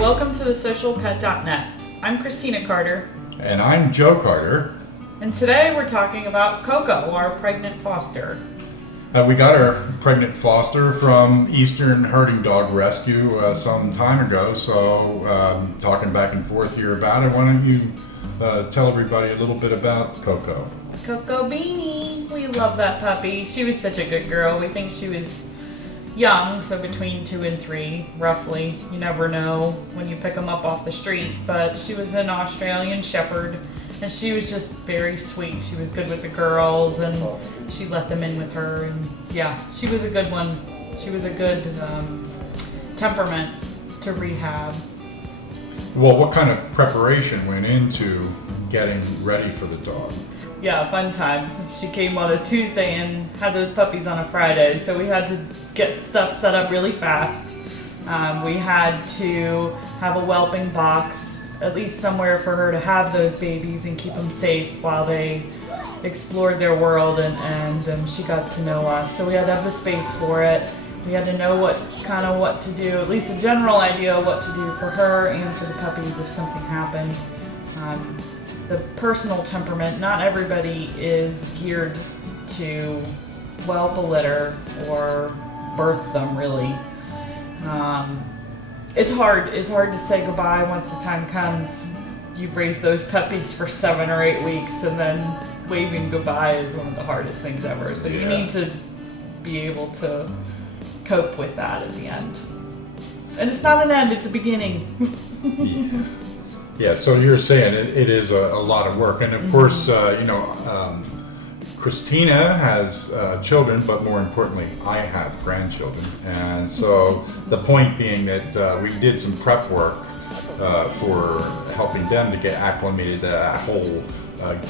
welcome to TheSocialPet.net. I'm Christina Carter. And I'm Joe Carter. And today we're talking about CoCo, our pregnant foster. We got our pregnant foster from Eastern Herding Dog Rescue some time ago, so talking back and forth here about it, why don't you tell everybody a little bit about CoCo? Coco Beanie. We love that puppy. She was such a good girl. We think she was young, so between 2 and 3, roughly. You never know when you pick them up off the street, but she was an Australian Shepherd, and she was just very sweet. She was good with the girls, and she let them in with her, and yeah, she was a good one. She was a good temperament to rehab. Well, what kind of preparation went into getting ready for the dog? Yeah, fun times. She came on a Tuesday and had those puppies on a Friday, so we had to get stuff set up really fast. We had to have a whelping box, at least somewhere for her to have those babies and keep them safe while they explored their world and she got to know us. So we had to have the space for it. We had to know what to do, at least a general idea of what to do for her and for the puppies if something happened. The personal temperament, not everybody is geared to whelp a litter or birth them, really. It's hard to say goodbye once the time comes. You've raised those puppies for 7 or 8 weeks, and then waving goodbye is one of the hardest things ever. So you need to be able to cope with that at the end. And it's not an end, it's a beginning. Yeah, so you're saying it is a lot of work. And of course, Christina has children, but more importantly, I have grandchildren. And so the point being that we did some prep work for helping them to get acclimated to that whole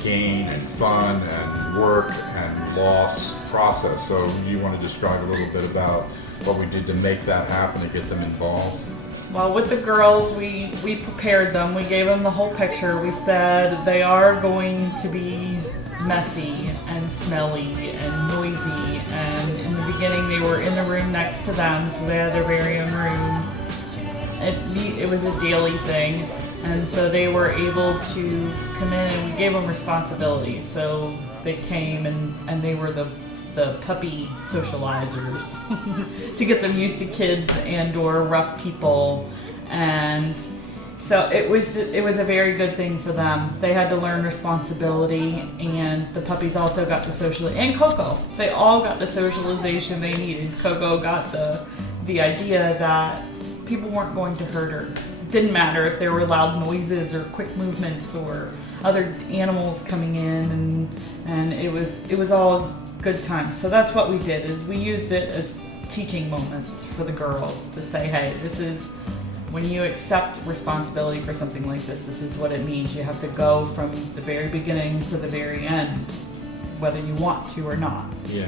gain and fun and work and loss process. So you want to describe a little bit about what we did to make that happen, to get them involved? Well, with the girls, we prepared them. We gave them the whole picture. We said they are going to be messy and smelly and noisy. And in the beginning, they were in the room next to them, so they had their very own room. It was a daily thing. And so they were able to come in, and we gave them responsibilities. So they came and they were the puppy socializers to get them used to kids and or rough people, and so it was a very good thing for them. They had to learn responsibility, and the puppies also got the and CoCo. They all got the socialization they needed. CoCo got the idea that people weren't going to hurt her. It didn't matter if there were loud noises or quick movements or other animals coming in, and it was all good times. So that's what we did, is we used it as teaching moments for the girls to say, hey, this is when you accept responsibility for something like this is what it means. You have to go from the very beginning to the very end, whether you want to or not. Yeah,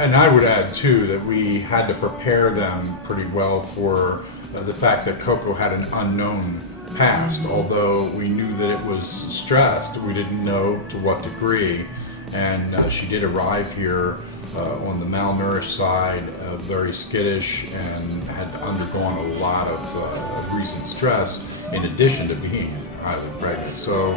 and I would add too that we had to prepare them pretty well for the fact that CoCo had an unknown past. Although we knew that it was stressed, we didn't know to what degree. And she did arrive here on the malnourished side, very skittish, and had undergone a lot of recent stress in addition to being highly pregnant. So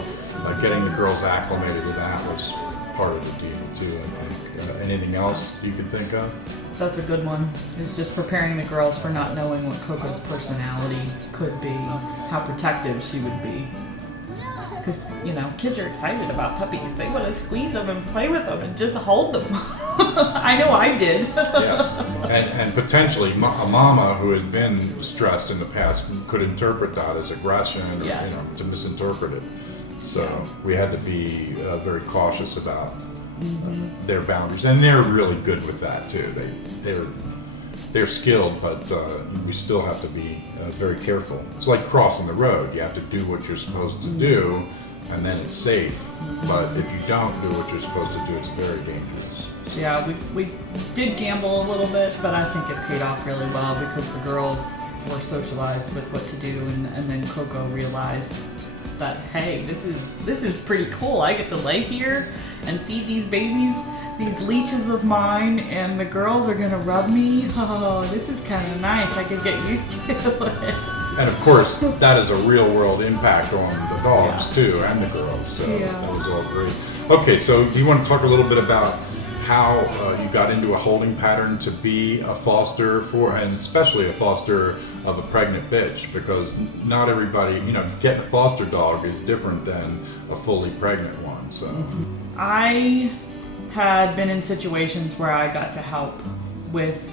getting the girls acclimated to that was part of the deal too, I think. Anything else you could think of? That's a good one. It's just preparing the girls for not knowing what CoCo's personality could be, how protective she would be. Because, kids are excited about puppies. They want to squeeze them and play with them and just hold them. I know I did. Yes, and potentially a mama who had been stressed in the past could interpret that as aggression or, yes, to misinterpret it. So we had to be very cautious about their boundaries. And they're really good with that too. They're skilled, but we still have to be very careful. It's like crossing the road. You have to do what you're supposed to do, and then it's safe. But if you don't do what you're supposed to do, it's very dangerous. Yeah, we did gamble a little bit, but I think it paid off really well because the girls were socialized with what to do, and then CoCo realized that, hey, this is pretty cool. I get to lay here and feed these babies these leeches of mine, and the girls are gonna rub me. Oh, this is kind of nice. I could get used to it. And of course, that is a real world impact on the dogs too, and the girls. So that was all great. Okay, so do you want to talk a little bit about how you got into a holding pattern to be a foster for, and especially a foster of a pregnant bitch? Because not everybody, getting a foster dog is different than a fully pregnant one. So I had been in situations where I got to help with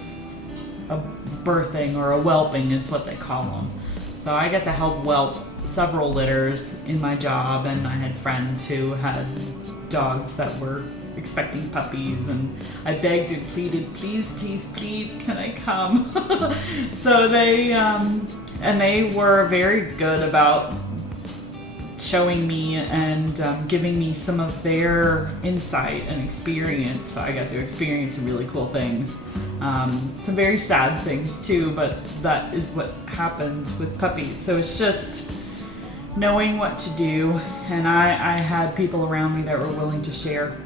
a birthing, or a whelping is what they call them. So I got to help whelp several litters in my job, and I had friends who had dogs that were expecting puppies, and I begged and pleaded, please, please, please, can I come? So they were very good about showing me and giving me some of their insight and experience. So I got to experience some really cool things. Some very sad things too, but that is what happens with puppies. So it's just knowing what to do, and I had people around me that were willing to share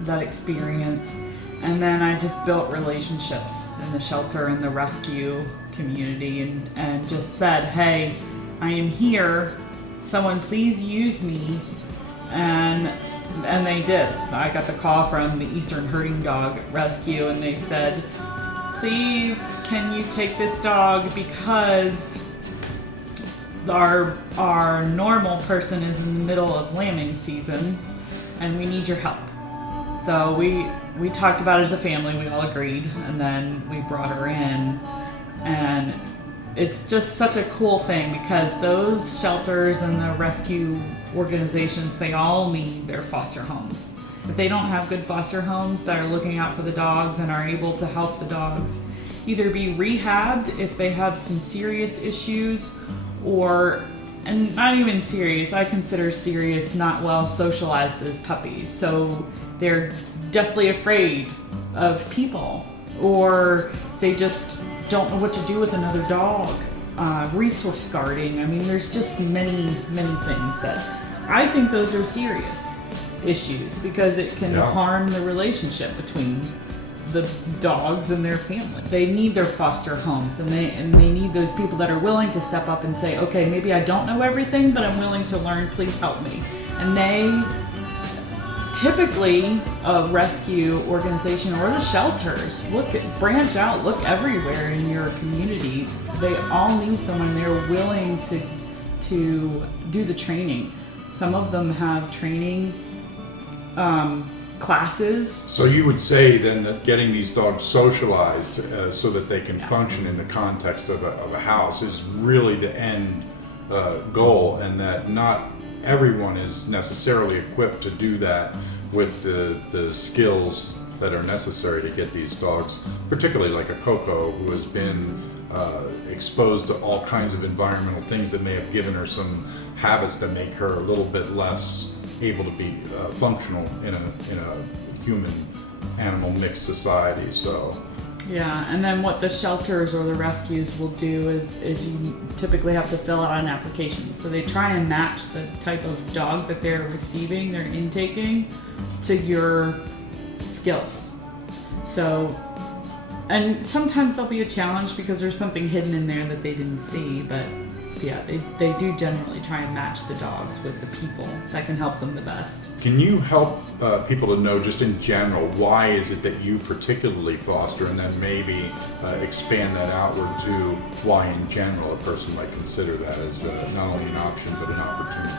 that experience. And then I just built relationships in the shelter and the rescue community, and just said, hey, I am here, someone please use me. And they did. I got the call from the Eastern Herding Dog Rescue, and they said, please, can you take this dog, because our normal person is in the middle of lambing season and we need your help. So we talked about it as a family, we all agreed, and then we brought her in. And it's just such a cool thing, because those shelters and the rescue organizations, they all need their foster homes. If they don't have good foster homes that are looking out for the dogs and are able to help the dogs either be rehabbed if they have some serious issues, and not even serious, I consider serious, not well socialized as puppies. So they're deathly afraid of people, or they just don't know what to do with another dog. Resource guarding. I mean, there's just many, many things that I think those are serious issues, because it can harm the relationship between the dogs and their family. They need their foster homes, and they need those people that are willing to step up and say, okay, maybe I don't know everything, but I'm willing to learn, please help me. And they typically, a rescue organization or the shelters, branch out, look everywhere in your community. They all need someone. They're willing to do the training. Some of them have training classes. So you would say then that getting these dogs socialized so that they can function in the context of a house is really the end goal, and that not everyone is necessarily equipped to do that with the skills that are necessary to get these dogs, particularly like a CoCo, who has been exposed to all kinds of environmental things that may have given her some habits that make her a little bit less able to be functional in a human animal mixed society. So yeah, and then what the shelters or the rescues will do is you typically have to fill out an application. So they try and match the type of dog that they're receiving, they're intaking, to your skills. So, and sometimes there'll be a challenge because there's something hidden in there that they didn't see, but yeah, they do generally try and match the dogs with the people that can help them the best. Can you help people to know, just in general, why is it that you particularly foster, and then maybe expand that outward to why in general a person might consider that as not only an option but an opportunity?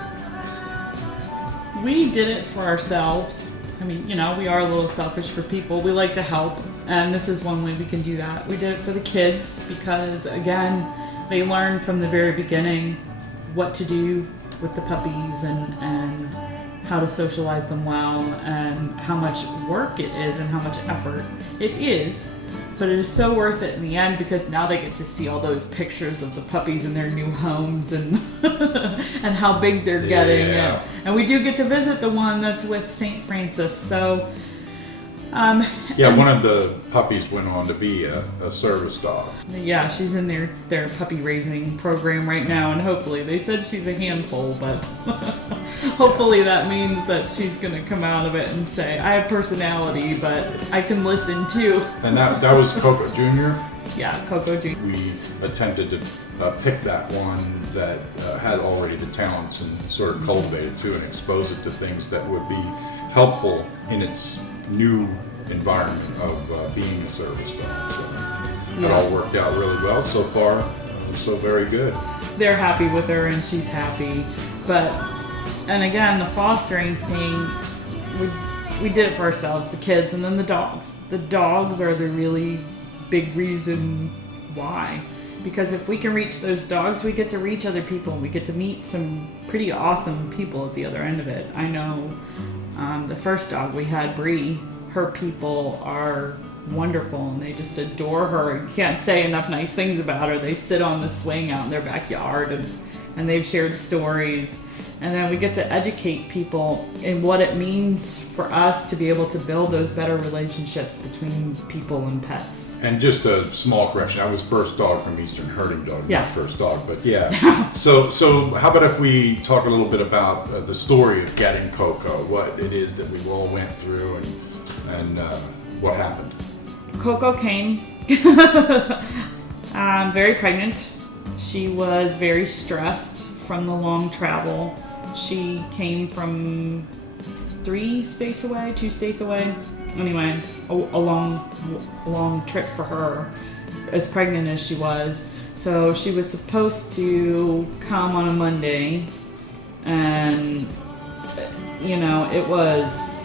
We did it for ourselves. I mean, we are a little selfish for people. We like to help, and this is one way we can do that. We did it for the kids because, again, they learn from the very beginning what to do with the puppies and how to socialize them well, and how much work it is and how much effort it is. But it is so worth it in the end, because now they get to see all those pictures of the puppies in their new homes and and how big they're getting. And we do get to visit the one that's with St. Francis. So Yeah, one of the puppies went on to be a service dog. Yeah, she's in their puppy raising program right now, and hopefully they said she's a handful, but hopefully that means that she's gonna come out of it and say, I have personality, but I can listen too. And that was CoCo Jr.? Yeah, CoCo Jr. We attempted to pick that one that had already the talents and sort of cultivate it too and expose it to things that would be helpful in its new environment of being a service dog. So it all worked out really well so far, so very good. They're happy with her and she's happy. And again, the fostering thing, we did it for ourselves, the kids, and then the dogs. The dogs are the really big reason why. Because if we can reach those dogs, we get to reach other people and we get to meet some pretty awesome people at the other end of it. I know the first dog we had, Bree, her people are wonderful and they just adore her and can't say enough nice things about her. They sit on the swing out in their backyard and they've shared stories. And then we get to educate people in what it means for us to be able to build those better relationships between people and pets. And just a small correction, I was first dog from Eastern Herding Dog, yes. Not first dog, but yeah. So how about if we talk a little bit about the story of getting CoCo, what it is that we all went through and what happened? CoCo came very pregnant. She was very stressed from the long travel. She came from 2 states away. Anyway, a long trip for her, as pregnant as she was. So she was supposed to come on a Monday, and it was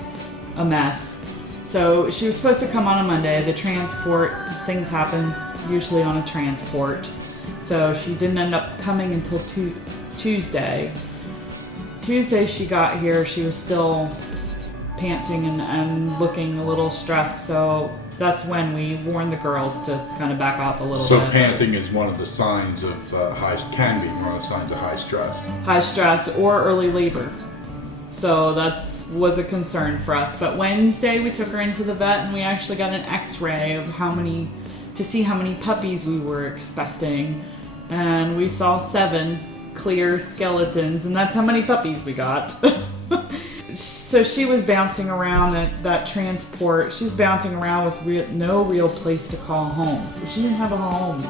a mess. So she was supposed to come on a Monday. The transport, things happen usually on a transport. So she didn't end up coming until Tuesday. Tuesday she got here, she was still panting and looking a little stressed, so that's when we warned the girls to kind of back off a little bit. So panting is one of the signs of can be one of the signs of high stress. High stress or early labor. So that was a concern for us. But Wednesday we took her into the vet and we actually got an x-ray of to see how many puppies we were expecting. And we saw 7 clear skeletons, and that's how many puppies we got. So she was bouncing around that transport. She was bouncing around with no real place to call home. So she didn't have a home.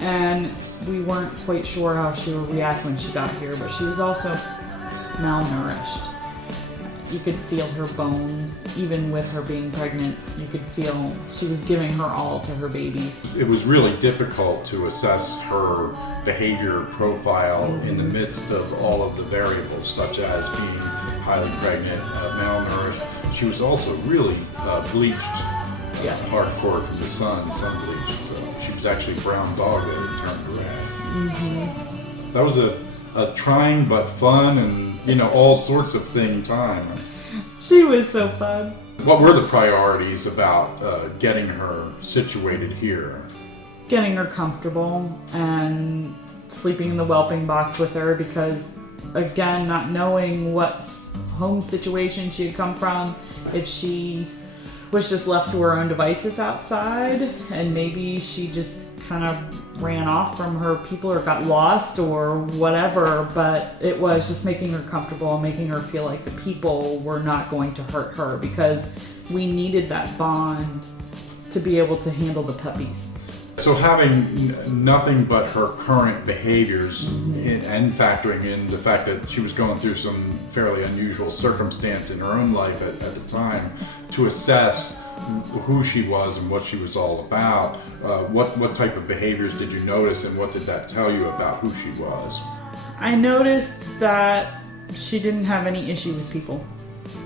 And we weren't quite sure how she would react when she got here, but she was also malnourished. You could feel her bones, even with her being pregnant. You could feel she was giving her all to her babies. It was really difficult to assess her behavior profile in the midst of all of the variables, such as being highly pregnant, malnourished. She was also really bleached, hardcore from the sun bleached. She was actually a brown dog that had turned red. Mm-hmm. That was a trying but fun and all sorts of thing time. She was so fun. What were the priorities about getting her situated here? Getting her comfortable and sleeping in the whelping box with her, because again, not knowing what home situation she had come from, if she was just left to her own devices outside and maybe she just kind of ran off from her people or got lost or whatever, but it was just making her comfortable and making her feel like the people were not going to hurt her, because we needed that bond to be able to handle the puppies. So having nothing but her current behaviors and factoring in the fact that she was going through some fairly unusual circumstance in her own life at the time, to assess who she was and what she was all about, what type of behaviors did you notice and what did that tell you about who she was? I noticed that she didn't have any issue with people.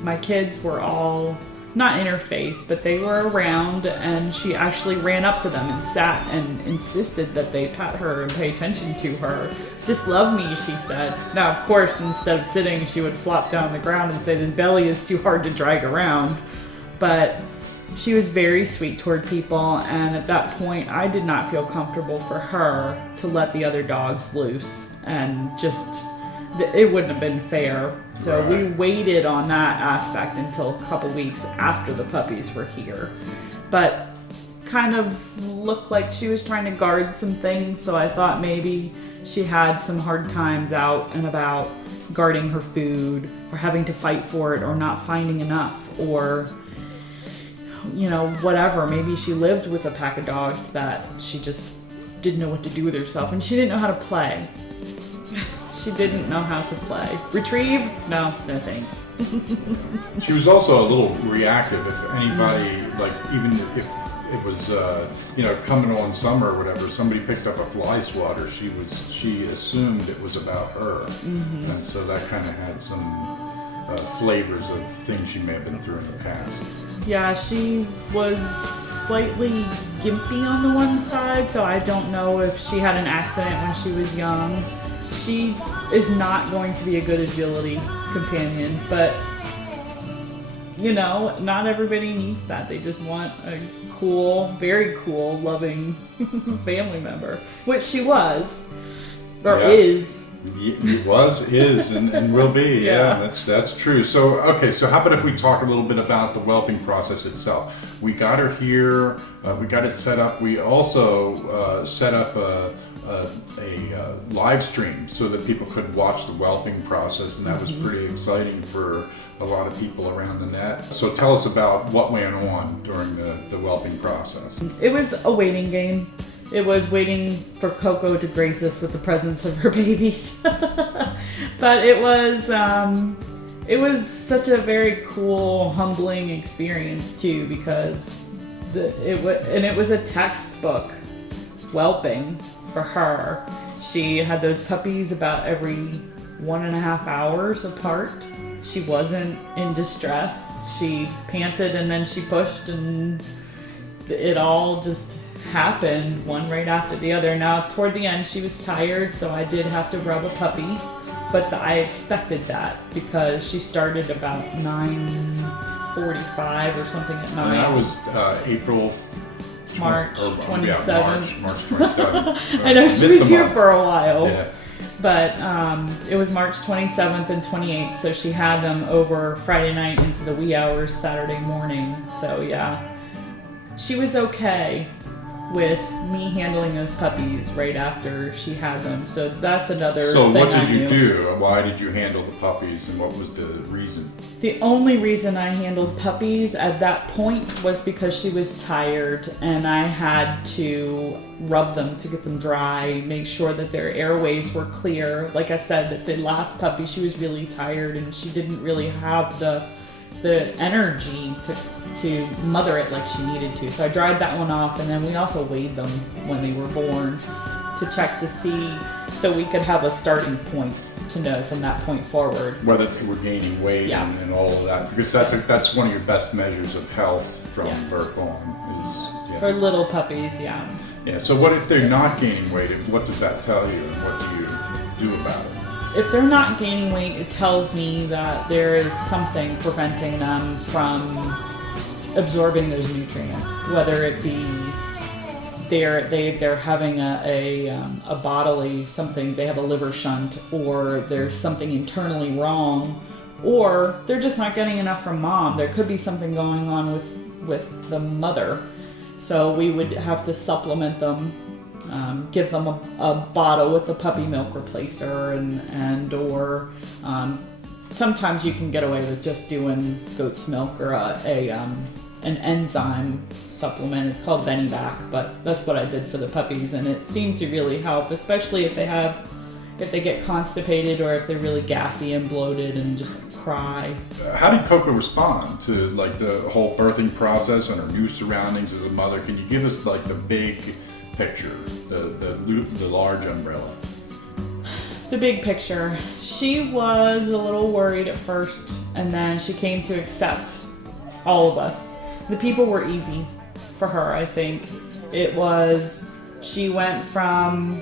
My kids were all not in her face, but they were around, and she actually ran up to them and sat and insisted that they pet her and pay attention to her. Just love me, she said. Now, of course, instead of sitting, she would flop down on the ground and say, this belly is too hard to drag around. But she was very sweet toward people, and at that point, I did not feel comfortable for her to let the other dogs loose, and just, it wouldn't have been fair So Right. we waited on that aspect until a couple weeks after the puppies were here. But kind of looked like she was trying to guard some things, so I thought maybe she had some hard times out and about guarding her food, or having to fight for it, or not finding enough, or whatever. Maybe she lived with a pack of dogs that she just didn't know what to do with herself, and she didn't know how to play. She didn't know how to play. Retrieve? No thanks. She was also a little reactive. If anybody, like, even if it was, coming on summer or whatever, somebody picked up a fly swatter, she assumed it was about her. Mm-hmm. And so that kind of had some flavors of things she may have been through in the past. Yeah, she was slightly gimpy on the one side, so I don't know if she had an accident when she was young. She is not going to be a good agility companion, but not everybody needs that. They just want a cool, very cool, loving family member, which she was, or is. It was, is, and will be. Yeah, that's true. So, okay, so how about if we talk a little bit about the whelping process itself? We got her here. We got it set up. We also set up a live stream so that people could watch the whelping process, and that was pretty exciting for a lot of people around the net. So tell us about what went on during the whelping process. It was a waiting game. It was waiting for CoCo to grace us with the presence of her babies. But it was such a very cool, humbling experience too, because it was a textbook whelping for her. She had those puppies about every 1.5 hours apart. She wasn't in distress. She panted and then she pushed, and it all just happened one right after the other. Now, toward the end, she was tired, so I did have to rub a puppy, but I expected that because she started about 9:45 or something at night. And that was April. March 27th. Yeah, March 27th. I know she was here for a while. Yeah. But it was March 27th and 28th, so she had them over Friday night into the wee hours Saturday morning. So yeah, she was okay with me handling those puppies right after she had them. So that's another So thing what did I you knew. do? Why did you handle the puppies, and what was the reason? The only reason I handled puppies at that point was because she was tired and I had to rub them to get them dry, make sure that their airways were clear. Like I said, the last puppy, she was really tired and she didn't really have the energy to mother it like she needed to. So I dried that one off, and then we also weighed them when they were born to check to see, so we could have a starting point to know from that point forward Whether they were gaining weight and all of that, because that's one of your best measures of health from birth on. for little puppies. Yeah. So what if they're not gaining weight? What does that tell you, and what do you do about it? If they're not gaining weight, it tells me that there is something preventing them from absorbing those nutrients, whether it be they're having a bodily something, they have a liver shunt, or there's something internally wrong, or they're just not getting enough from mom. There could be something going on with the mother, so we would have to supplement them, give them a bottle with the puppy milk replacer, or sometimes you can get away with just doing goat's milk or an enzyme supplement. It's called Benibac, but that's what I did for the puppies, and it seemed to really help, especially if they get constipated or if they're really gassy and bloated and just cry. How did CoCo respond to like the whole birthing process and her new surroundings as a mother? Can you give us like the big picture, the large umbrella? The big picture. She was a little worried at first, and then she came to accept all of us. The people were easy for her, I think. She went from,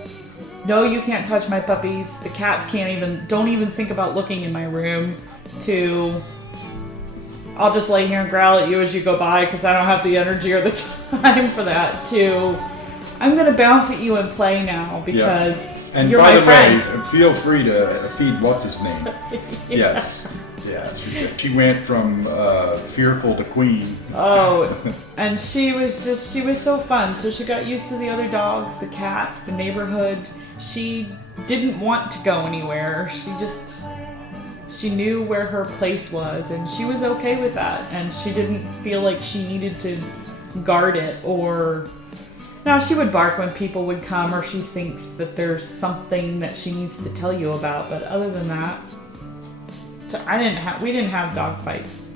no, you can't touch my puppies, the cats don't even think about looking in my room, to, I'll just lay here and growl at you as you go by because I don't have the energy or the time for that, to, I'm going to bounce at you and play now because And You're by my the friend. way, feel free to feed what's his name. Yes. Yeah. She went from fearful to queen. Oh, and she was so fun. So she got used to the other dogs, the cats, the neighborhood. She didn't want to go anywhere. She knew where her place was, and she was okay with that. And she didn't feel like she needed to guard it or... Now, she would bark when people would come, or she thinks that there's something that she needs to tell you about. But other than that, we didn't have dog fights.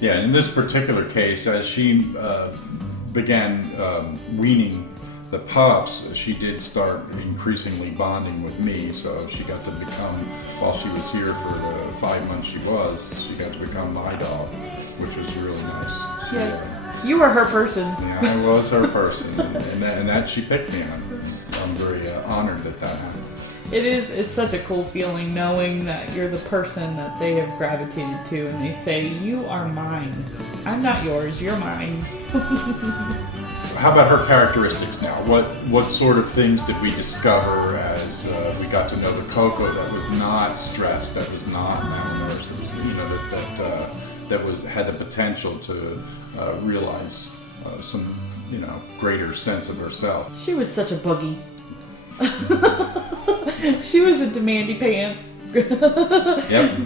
Yeah, in this particular case, as she began weaning the pups, she did start increasingly bonding with me. So she got to become, while she was here for the 5 months she got to become my dog, which was really nice. Yeah. You were her person. Yeah, I was her person, and that she picked me. I'm very honored that happened. It's such a cool feeling knowing that you're the person that they have gravitated to, and they say, you are mine. I'm not yours, you're mine. How about her characteristics now? What sort of things did we discover as we got to know the CoCo that was not stressed, that was not malnourished, that was, that had the potential to realize some, greater sense of herself? She was such a boogie. She was a demandy pants.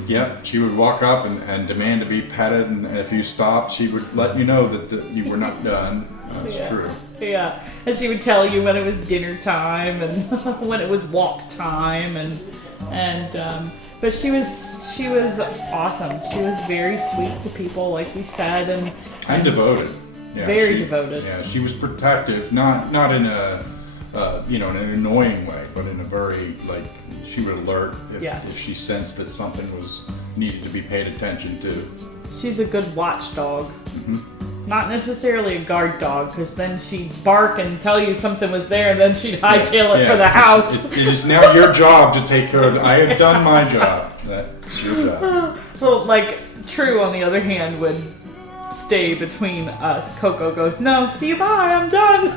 Yep. She would walk up and demand to be petted, and if you stopped, she would let you know that you were not done. That's true. Yeah, and she would tell you when it was dinner time and when it was walk time, but she was awesome. She was very sweet to people, like we said, and devoted. Yeah, very devoted. Yeah, she was protective, not in a in an annoying way, but in a very, she would alert if she sensed that something needed to be paid attention to. She's a good watchdog. Mm-hmm. Not necessarily a guard dog, because then she'd bark and tell you something was there, and then she'd hightail it for the house. It is now your job to take care of it. I have done my job. That's your job. Well, True, on the other hand, would stay between us. CoCo goes, no, see you, bye, I'm done.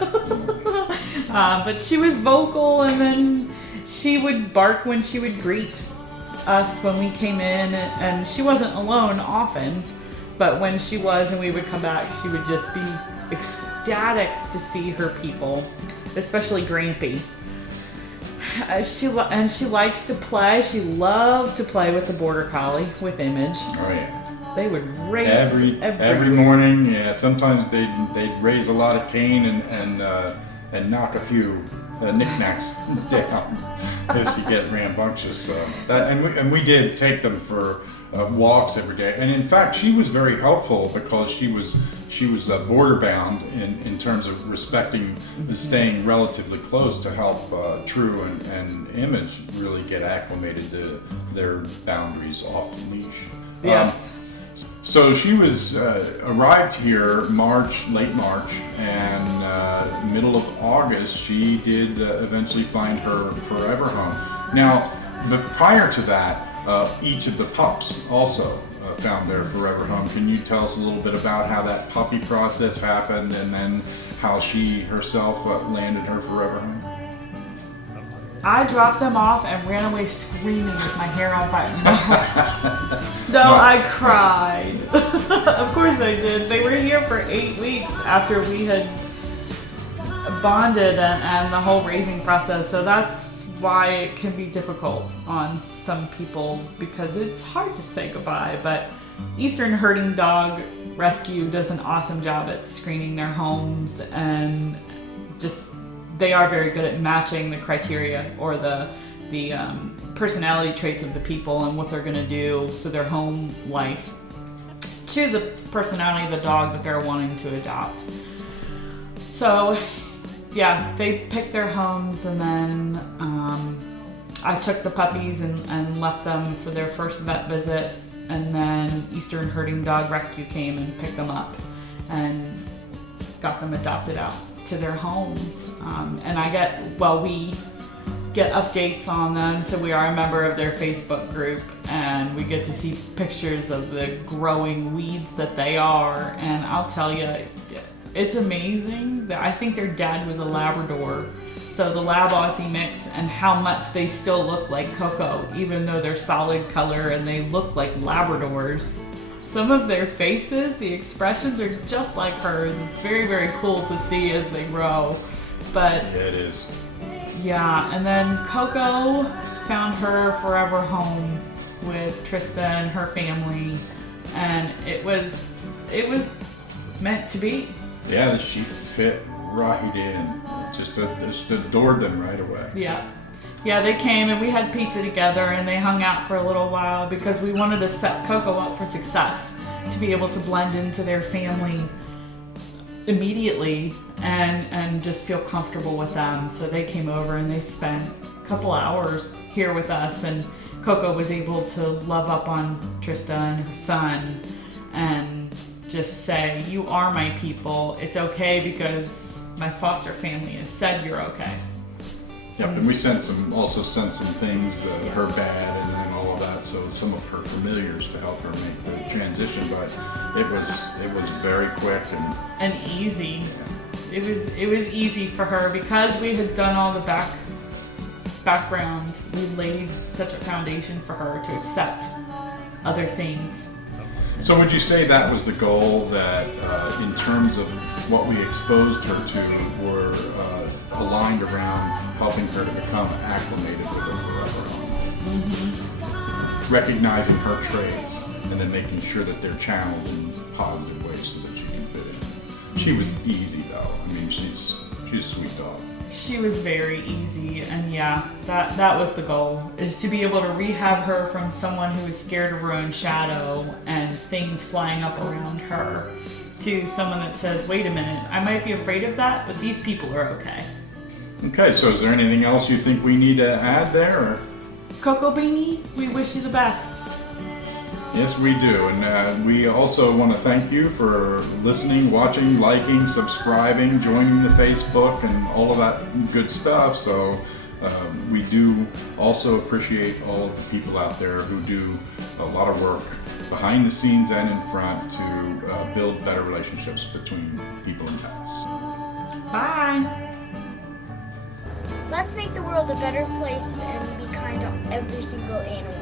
But she was vocal, and then she would bark when she would greet us when we came in, and she wasn't alone often, but when she was and we would come back, she would just be ecstatic to see her people, especially Grampy. She likes to play. She loved to play with the Border Collie, with Image. Oh yeah. They would race every morning. Yeah, sometimes they'd raise a lot of cane and knock a few knickknacks down if you get rambunctious. And we did take them for walks every day. And in fact, she was very helpful because she was border bound in terms of respecting and staying relatively close to help True and Image really get acclimated to their boundaries off the leash. Yes. So she was arrived here late March, and middle of August she did eventually find her forever home. Now, but prior to that, each of the pups also found their forever home. Can you tell us a little bit about how that puppy process happened, and then how she herself landed her forever home? I dropped them off and ran away screaming with my hair on fire. No, I cried. Of course I did. They were here for 8 weeks after we had bonded and the whole raising process. So that's why it can be difficult on some people, because it's hard to say goodbye. But Eastern Herding Dog Rescue does an awesome job at screening their homes, and they are very good at matching the criteria or the personality traits of the people and what they're going to do, so their home life, to the personality of the dog that they're wanting to adopt. So, yeah, they picked their homes, and then I took the puppies and left them for their first vet visit, and then Eastern Herding Dog Rescue came and picked them up and got them adopted out to their homes. We get updates on them, so we are a member of their Facebook group, and we get to see pictures of the growing weeds that they are. And I'll tell you, it's amazing that I think their dad was a Labrador, So the Lab Aussie mix, and how much they still look like CoCo, even though they're solid color and they look like Labradors. Some of their faces, the expressions are just like hers. It's very, very cool to see as they grow. But Yeah, it is. yeah, and then CoCo found her forever home with Trista and her family, and it was meant to be. Yeah, she fit right in. Just adored them right away. Yeah, they came and we had pizza together and they hung out for a little while because we wanted to set CoCo up for success, to be able to blend into their family immediately and just feel comfortable with them. So they came over and they spent a couple hours here with us, and CoCo was able to love up on Trista and her son and just say, "You are my people. It's okay because my foster family has said you're okay." Yep, and we also sent some things, her bed and then all of that, so some of her familiars to help her make the transition. But it was very quick and easy. It was easy for her because we had done all the background. We laid such a foundation for her to accept other things. So would you say that was the goal, that in terms of what we exposed her to were aligned around helping her to become acclimated with her forever home? Mm-hmm. Recognizing her traits and then making sure that they're channeled in positive ways so that she can fit in. She was easy though. I mean, she's a sweet dog. She was very easy, and yeah, that was the goal, is to be able to rehab her from someone who is scared of her own shadow and things flying up around her, to someone that says, wait a minute, I might be afraid of that, but these people are okay. Okay, so is there anything else you think we need to add there? Or? CoCo Beanie, we wish you the best. Yes, we do. And we also want to thank you for listening, watching, liking, subscribing, joining the Facebook, and all of that good stuff. So we do also appreciate all of the people out there who do a lot of work behind the scenes and in front to build better relationships between people and pets. Bye. Let's make the world a better place and be kind to every single animal.